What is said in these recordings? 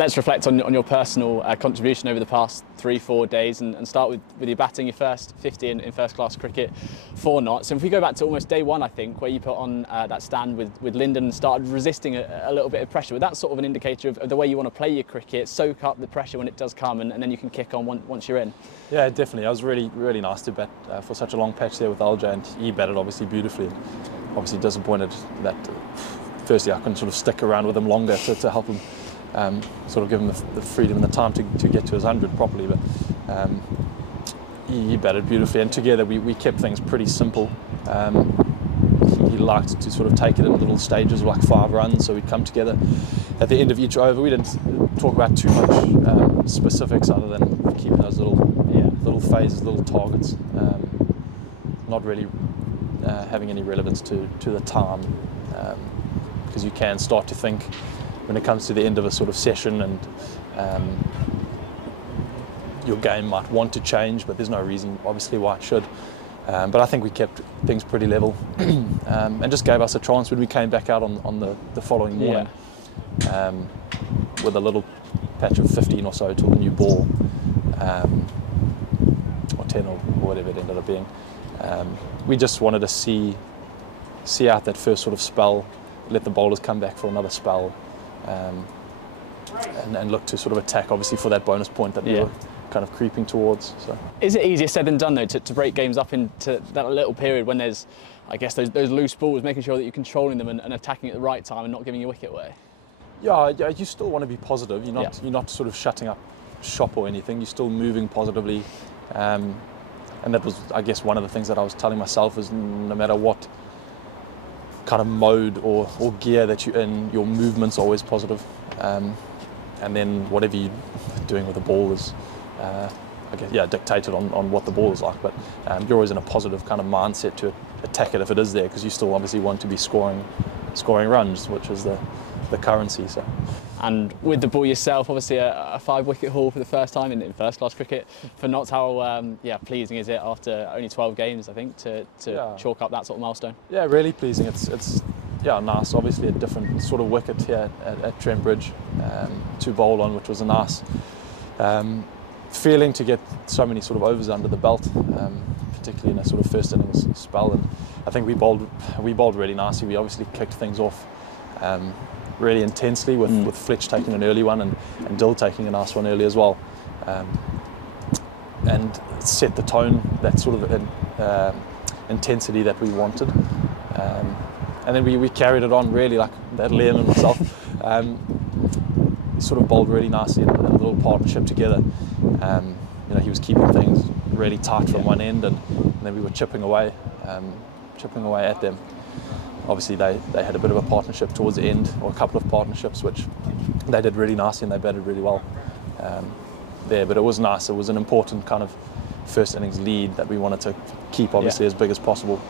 Let's reflect on your personal contribution over the past 3-4 days and start with your batting, your first 50 in first class cricket for Notts. And if we go back to almost day one, I think, where you put on that stand with Lyndon and started resisting a little bit of pressure, was that sort of an indicator of the way you want to play your cricket, soak up the pressure when it does come, and then you can kick on once you're in? Yeah, definitely. It was really nice to bat for such a long patch there with LJ, and he batted obviously beautifully. Obviously disappointed that firstly I couldn't sort of stick around with him longer to help him sort of give him the freedom and the time to get to his 100 properly, but he batted beautifully, and together we kept things pretty simple. He liked to sort of take it in little stages of like 5 runs, so we'd come together at the end of each over. We didn't talk about too much specifics other than keeping those little phases, little targets, not really having any relevance to the time, because you can start to think when it comes to the end of a sort of session, and your game might want to change, but there's no reason obviously why it should. But I think we kept things pretty level, and just gave us a chance when we came back out on the following morning, with a little patch of 15 or so till the new ball, or 10 or whatever it ended up being. We just wanted to see out that first sort of spell, let the bowlers come back for another spell, and look to sort of attack obviously for that bonus point that we were kind of creeping towards. So is it easier said than done though to break games up into that little period when there's, I guess, those loose balls, making sure that you're controlling them and attacking at the right time and not giving your wicket away? Yeah, you still want to be positive. You're not sort of shutting up shop or anything. You're still moving positively, and that was, I guess, one of the things that I was telling myself is no matter what kind of mode or gear that you're in, your movement's always positive, and then whatever you're doing with the ball is I guess, dictated on what the ball is like, but you're always in a positive kind of mindset to attack it if it is there, because you still obviously want to be scoring runs, which is the currency. So. And with the ball yourself, obviously a 5-wicket haul for the first time in first class cricket for Notts. How pleasing is it after only 12 games, I think, to chalk up that sort of milestone? Yeah, really pleasing. It's nice. Obviously a different sort of wicket here at Trent Bridge to bowl on, which was a nice feeling to get so many sort of overs under the belt, particularly in a sort of first innings spell. And I think we bowled really nicely. We obviously kicked things off really intensely with Fletch taking an early one and Dill taking a nice one early as well, and set the tone, that sort of intensity that we wanted, and then we carried it on really, like that. Liam and myself sort of bowled really nicely in a little partnership together. He was keeping things really tight from one end, and then we were chipping away at them. Obviously they had a bit of a partnership towards the end, or a couple of partnerships, which they did really nicely and they batted really well there. But it was nice. It was an important kind of first innings lead that we wanted to keep obviously as big as possible.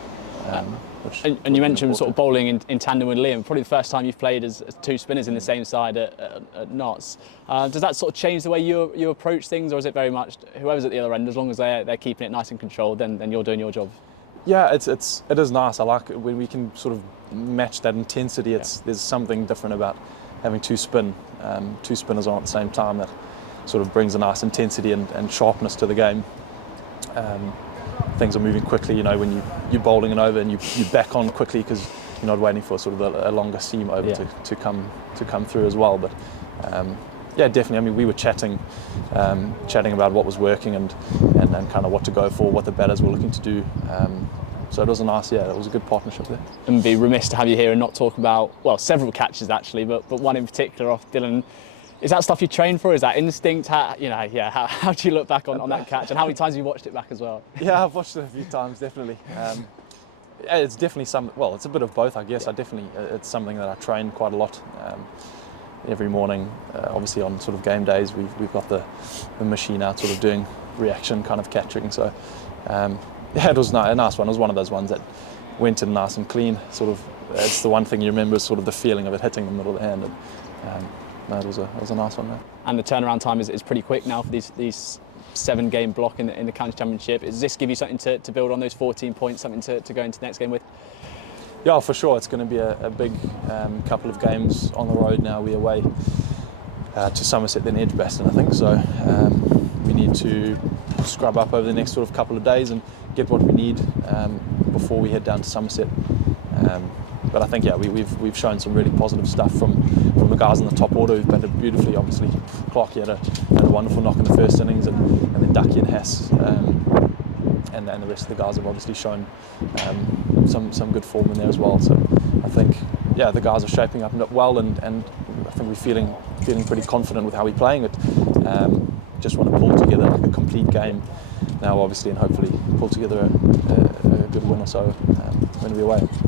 And you mentioned sort of bowling in tandem with Liam. Probably the first time you've played as 2 spinners in the same side at Notts. Does that sort of change the way you approach things, or is it very much whoever's at the other end, as long as they're keeping it nice and controlled, then you're doing your job? Yeah, it is nice. I like it when we can sort of match that intensity. There's something different about having two spinners on at the same time that sort of brings a nice intensity and sharpness to the game. Things are moving quickly, when you're bowling an over and you back on quickly because you're not waiting for sort of a longer seam over to come through as well. But definitely. I mean, we were chatting about what was working and kind of what to go for, what the batters were looking to do. So it was it was a good partnership there. And be remiss to have you here and not talk about, well, several catches actually, but one in particular off Dylan. Is that stuff you train for? Is that instinct? How do you look back on that catch? And how many times have you watched it back as well? Yeah, I've watched it a few times, definitely. It's definitely it's a bit of both, I guess. It's something that I train quite a lot. Every morning, obviously on sort of game days, we've got the machine out sort of doing reaction kind of catching. So it was a nice one. It was one of those ones that went in nice and clean. Sort of, it's the one thing you remember is sort of the feeling of it hitting the middle of the hand. It was a nice one there. And the turnaround time is pretty quick now for these 7-game block in the county championship. Does this give you something to build on those 14 points, something to go into the next game with? Yeah, for sure. It's going to be a big couple of games on the road now. We're away to Somerset than Edgbaston, I think. So we need to scrub up over the next sort of couple of days and get what we need before we head down to Somerset. But I think, yeah, we've shown some really positive stuff from the guys in the top order who've batted beautifully. Obviously, Clarkey had a wonderful knock in the first innings, and then Ducky and Hass and the rest of the guys have obviously shown some good form in there as well. So I think, yeah, the guys are shaping up well, and I think we're feeling pretty confident with how we're playing it. Just want to pull together like a complete game now, obviously, and hopefully pull together a good win or so when we're away.